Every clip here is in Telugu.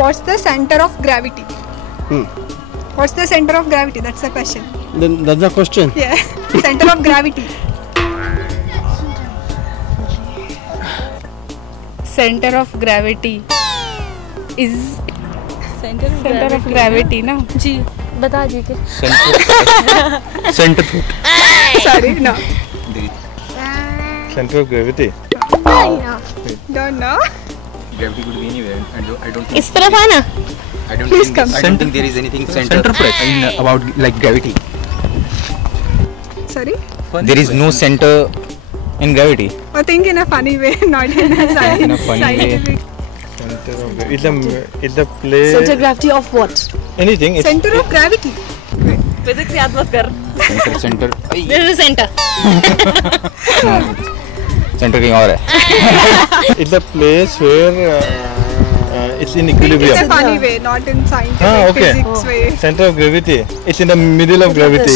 What's the center of gravity? What's the center of gravity? That's the question. Then that's the question. Yeah. Center of gravity. Center of gravity is centre of gravity ना जी बता जी के Center foot. Sorry, no. Center of gravity. Don't know. Gravity could be anywhere. I don't think. इस तरफ आना Please come. I don't think there is anything center in about like gravity. Sorry. There is no center in gravity. Or think in a funny way, not in a In a funny way. scientific. Center of gravity. It's the place. Centre gravity of what Anything. It's Center of gravity. Physics याद मत कर Center. this is center Center कहीं और है. it's the place where it's in Think in equilibrium. a funny way, not in scientific Okay. physics way. Center of gravity. It's in the middle of gravity.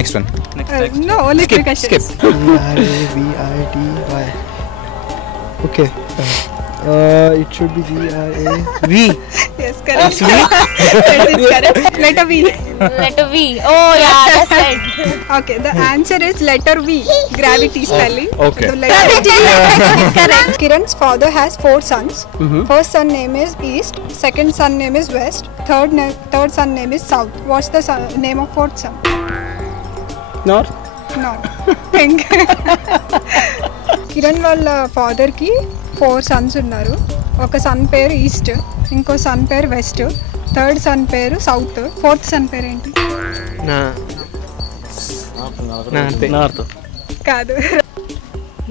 Next one. No, only three questions. Gravity. Okay. It should be V. Yes, correct. Yes, it's correct. Letter V. letter V oh yeah that's right Okay, the answer is letter V. Gravity spelling. Okay. The letter correct. Kiran's father has 4 sons. First son name is East. Second son name is West. Third son name is South. What's the name of fourth son? North. No. Think. Kiran వాళ్ళ ఫాదర్ కి 4 సన్స్ ఉన్నారు. ఒక సన్ పేరు ఈస్ట్, ఇంకో సన్ పేరు వెస్ట్, థర్డ్ సన్ పేరు సౌత్, ఫోర్త్ సన్ పేరు ఏంటి? North. కాదు.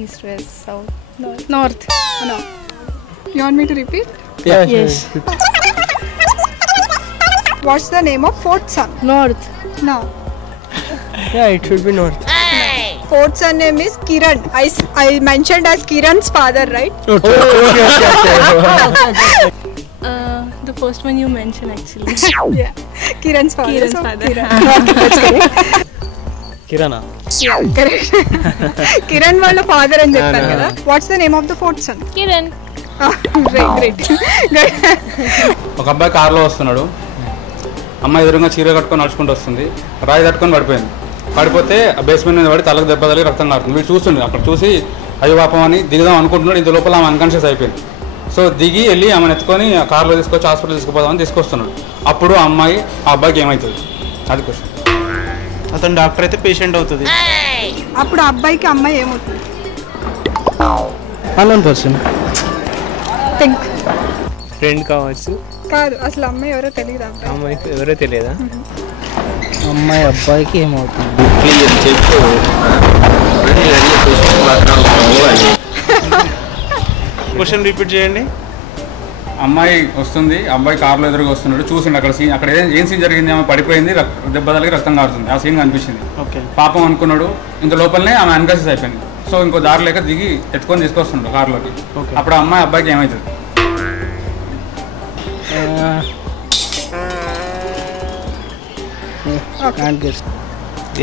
east west south north No. You want me to repeat? Yeah. Yes. What's the name of fourth son? North No. Yeah, it should be north. Fourth son name is Kiran. I mentioned as Kiran's father, right? Okay. the first one you mentioned actually Yeah. Kiran's father. Kiran's So, father. Kiran. That's correct. Kirana. Yeah, correct. Kiran వాళ్ళ father అని చెప్పాను కదా. What's the name of the fourth son? kiran Great. Good. ఒక అబ్బాయి కారులో వస్తున్నాడు. అమ్మాయి ఎదురుగా చీర కట్టుకొని నడుచుకుంటూ వస్తుంది. రాయి తట్టుకొని పడిపోతే ఆ బేస్మెంట్ మీద పడి తలకు దెబ్బ తగిలి రక్తం కారుతుంది. వీడు చూస్తుండే, అక్కడ చూసి అయ్యో పాపం అని దిగుదాం అనుకుంటున్నాడు. ఇంత లోపల ఆమె అన్కాన్షియస్ అయిపోయింది. సో దిగి వెళ్ళి ఆమెను ఎత్తుకొని ఆ కార్లో తీసుకొచ్చి హాస్పిటల్ తీసుకుపోదామని తీసుకొస్తున్నాడు. అప్పుడు ఆ అమ్మాయి ఆ అబ్బాయికి ఏమవుతుంది? అది క్వశ్చన్. అతను డాక్టర్ అయితే పేషెంట్ అవుతుంది. అప్పుడు ఆ అబ్బాయికి అమ్మాయి ఏమవుతుంది? Unknown person. థింక్. ఫ్రెండ్ కావచ్చు. కాదు, అసలు అమ్మాయి ఎవరో తెలియదు. అబ్బాయి అమ్మాయికి ఎవరో తెలియదా? అమ్మాయి అబ్బాయికి ఏమవుతుంది? క్వశ్చన్ రిపీట్ చేయండి. అమ్మాయి వస్తుంది, అబ్బాయి కార్లో ఎదురుగా వస్తున్నాడు. చూసిండు అక్కడ సీన్, అక్కడ ఏం సీన్ జరిగింది? ఆమె పడిపోయింది, దెబ్బ తగిలి రక్తం కారుతుంది. ఆ సీన్ కనిపించింది. ఓకే. పాపం అనుకున్నాడు. ఇంత లోపలనే ఆమె అన్కాన్షియస్ అయిపోయింది. సో ఇంకో దారి లేక దిగి ఎత్తుకొని తీసుకొస్తున్నాడు కార్లోకి. అప్పుడు ఆ అమ్మాయి అబ్బాయికి ఏమవుతుంది?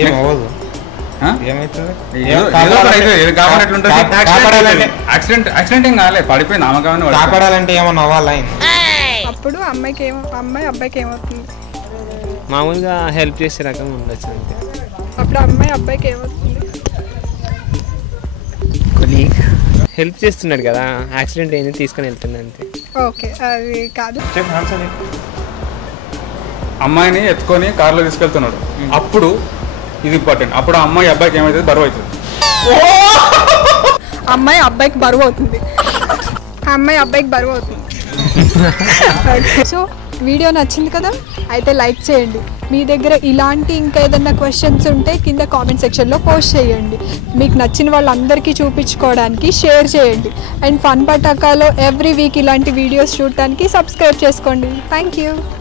ఏమవ్వదు. యాక్సిడెంట్ ఏం కాలే, పడిపోయింది. ఆమె కాపాడాలంటే ఏమన్నా అవ్వాలా? అప్పుడు అమ్మాయి అబ్బాయికి ఏమవుతుంది? మామూలుగా హెల్ప్ చేసే రకం ఉండొచ్చు అంతే. అప్పుడు అమ్మాయి అబ్బాయికి ఏమవుతుంది? హెల్ప్ చేస్తున్నాడు కదా, యాక్సిడెంట్ అయింది తీసుకొని వెళ్తున్నా అంతే. ఓకే, అది కాదు. అమ్మాయిని ఎత్తుకొని కార్లో తీసుకెళ్తున్నాడు. అప్పుడు ఇది ఇంపార్టెంట్. అప్పుడు ఆ అమ్మాయి అబ్బాయికి ఏమవుతుంది? బరువు అవుతుంది. అమ్మాయి అబ్బాయికి బరువు అవుతుంది. అమ్మాయి అబ్బాయికి బరువు అవుతుంది. సో వీడియో నచ్చింది కదా, అయితే లైక్ చేయండి. మీ దగ్గర ఇలాంటి ఇంకా ఏదైనా క్వశ్చన్స్ ఉంటే కింద కామెంట్ సెక్షన్లో పోస్ట్ చేయండి. మీకు నచ్చిన వాళ్ళందరికీ చూపించుకోవడానికి షేర్ చేయండి. అండ్ ఫన్ పటాకాలో ఎవ్రీ వీక్ ఇలాంటి వీడియోస్ చూడటానికి సబ్స్క్రైబ్ చేసుకోండి. Thank you.